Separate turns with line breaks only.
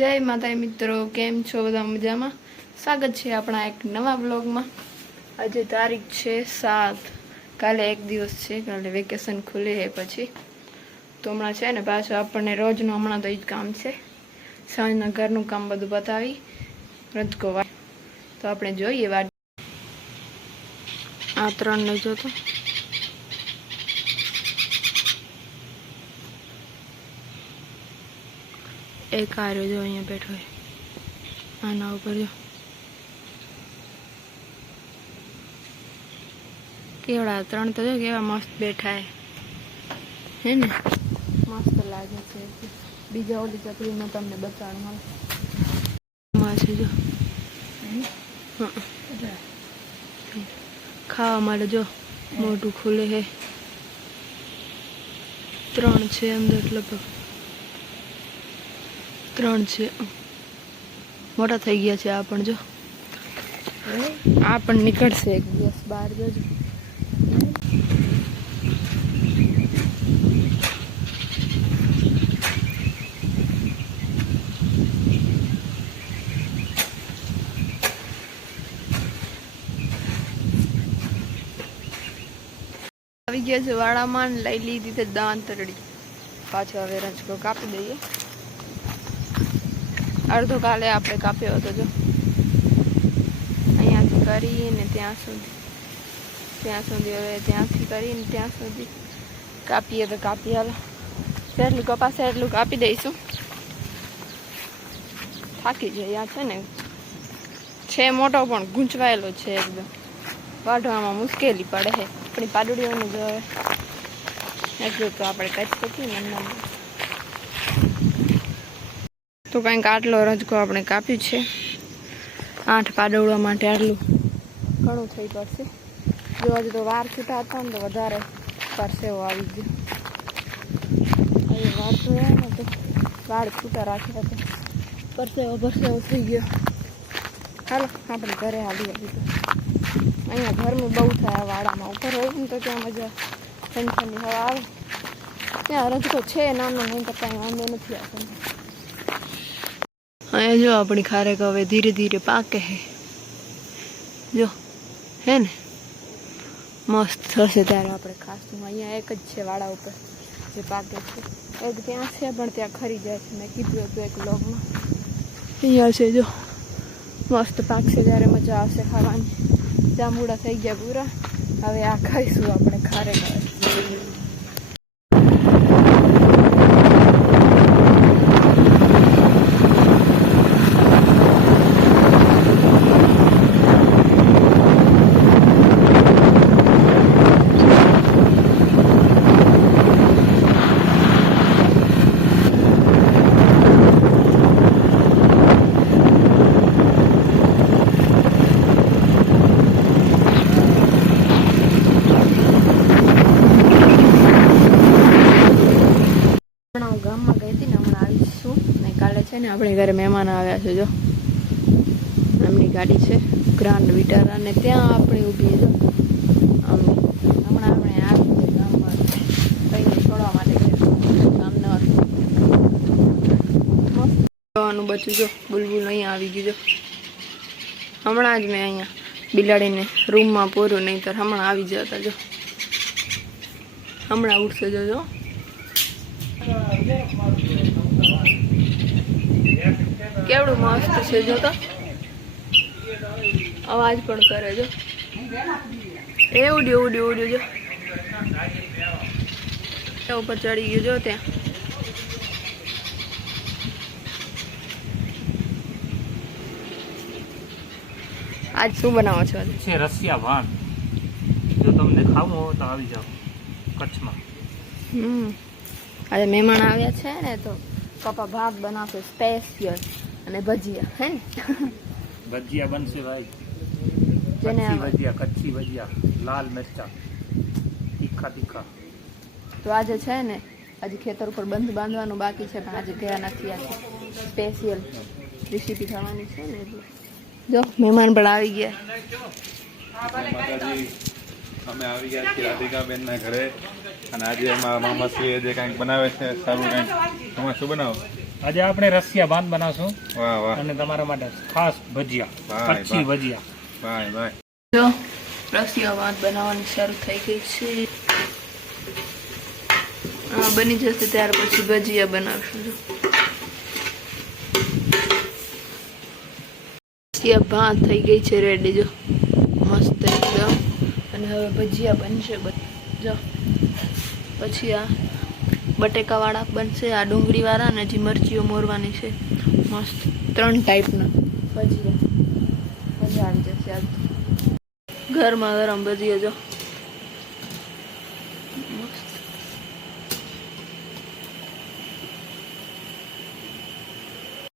જય માતા મિત્રો, કેમ છો બધા મજામાં? સ્વાગત છે આપણા એક નવા બ્લોગમાં આજે તારીખ છે સાત. કાલે એક દિવસ છે, કાલે વેકેશન ખુલે છે પછી. તો હમણાં છે ને પાછું આપણને રોજનું હમણાં તો એ જ કામ છે. સાંજના ઘરનું કામ બધું બતાવી રજકો તો આપણે જોઈએ વાત. આ ત્રણને જોતો એક આર્યો જો અહીંયા બેઠો છે. આના ઉપર જો. કેવડા ત્રણ તો જો કેવા મસ્ત બેઠા હે હે ને? મસ્ત લાગે છે. બીજા ઓલી ચકડીમાં તમને બતાડું હાલ. માં છે જો. હા. ખાવા માટે જો મોટું ખુલે છે. ત્રણ છે અંદર લગભગ. ત્રણ છે. મોટા થઈ ગયા છે આ પણ જો. આ પણ નીકળશે એક દિવસ બહાર જજો. આવી ગયા છે વાળામાં લઈ લીધી છે દાંત તરડી. પાછો હવે રંજકો કાપી દઈએ. અડધો કાલે આપણે કાપ્યો હતો જો. અહીંયાથી કરીને ત્યાં સુધી. ત્યાં સુધી, હવે ત્યાંથી કરીને ત્યાં સુધી. કાપીએ તો કાપી હાલો. જેટલું કપાસે એટલું કાપી દઈશું. થાકી જાય આ છે ને. છે મોટો પણ, ગૂંચવાયેલો છે એકદમ. વાઢવામાં મુશ્કેલી પડે છે. આપણી પાડુડીઓનું જો હવે. તો આપણે કરી શકીએ ને તો કંઈક આટલો રજકો આપણે કાપ્યું છે. આઠ પાડવડા માટે આટલું ઘણું થઈ પડશે. જો હજુ તો વાર છૂટા હતા ને તો વધારે પરસેવો આવી ગયો. હવે વાર જોયા ને તો વાળ છૂટા રાખ્યા હતા પરસેવો પરસેવો થઈ ગયો. હાલો, આપણે ઘરે હાલી આવી તો. અહીંયા ગરમી બહુ થાય વાડામાં. ઉપર હોય ને તો ત્યાં મજા ઠંડી ઠંડી હવા આવે. ત્યાં રજકો છે નાનો, નહીં તો કાંઈ વાંધો નથી આપણને અહીંયા જો આપણી ખારેક હવે ધીરે ધીરે પાકે હે. જો, હે ને? મસ્ત થશે ત્યારે આપણે ખાસું. અહીંયા એક જ છે વાડા ઉપર જે પાકે છે. એક ત્યાં છે, પણ ત્યાં ખરી જાય છે. મેં કીધું હતું એક લોગમાં અહીંયા છે, જો. મસ્ત પાકશે ત્યારે મજા આવશે ખાવાની. જાંબુડા થઈ ગયા પૂરા. હવે આ ખાઈશું આપણે ખારેક. હમણાં હું ગામમાં ગઈ હતી ને હમણાં આવીશું. ને કાલે છે ને આપણે ઘરે મહેમાન આવ્યા છે, જો. એમની ગાડી છે ગ્રાન્ડ વિટારા અને ત્યાં આપણે ઊભી જો. હમણાં આપણે આવી ગામમાં. કઈને છોડવા માટે જવાનું બચ્યું જો. બુલબુલ અહીંયા આવી ગયું, જો. હમણાં જ મેં અહીંયા બિલાડીને રૂમમાં પૂરું નહીં તો હમણાં આવી જતા, જો. હમણાં ઉઠશે જોજો કેવડું મસ્ત છે જો તો. અવાજ પણ કરે જો. એ ઉડ્યું ઉડ્યું ઉડ્યું જો. ઉપર ચડી ગયું જો ત્યાં. આજ શું બનાવો છો?
છે રસિયા વાણ જો તમને ખાવું હોય તો આવી જાઓ કચ્છમાં.
હમ. આજે મહેમાન આવ્યા છે ને તો પપ્પા ભાત બનાવશે સ્પેશિયલ અને ભજીયા હે? ને
ભજીયા બનશે ભાઈ.
જેને
કચ્છી ભજીયા કચ્છી ભજીયા લાલ મિરચા. તીખા તીખા.
તો આજે છે ને આજે ખેતર ઉપર બંધ બાંધવાનું બાકી છે પણ આજે ગયા નથી આજે. સ્પેશિયલ રેસીપી થવાની છે ને એટલે. જો મહેમાન પણ આવી ગયા.
અમે આવી ગયા રાધિકાબેન ના ઘરે. અને આજે અમારા મામાશ્રીએ જે કંઈક બનાવે છે સારું કંઈક. તમે શું બનાવો?
આજે આપણે રસિયા બાંધ બનાવશું.
વાહ વાહ.
અને તમારા માટે ખાસ ભજીયા કચ્છી ભજીયા.
બાય બાય
જો રસિયા ભાત બનાવવાની શરૂ થઈ ગઈ છે. બની જશે ત્યાર પછી ભજીયા બનાવશું જો. રસિયા ભાત થઈ ગઈ છે રેડી જો. મસ્ત એકદમ. અને હવે ભજીયા બનશે બ- જો. પછી આ બટેકાવાળા બનશે, આ ડુંગળીવાળા અને હજી મરચીઓ મોરવાની છે. મસ્ત. ત્રણ ટાઈપના ભજીયા મજા આવી જશે આજ ગરમા ગરમ ભજીયા જો.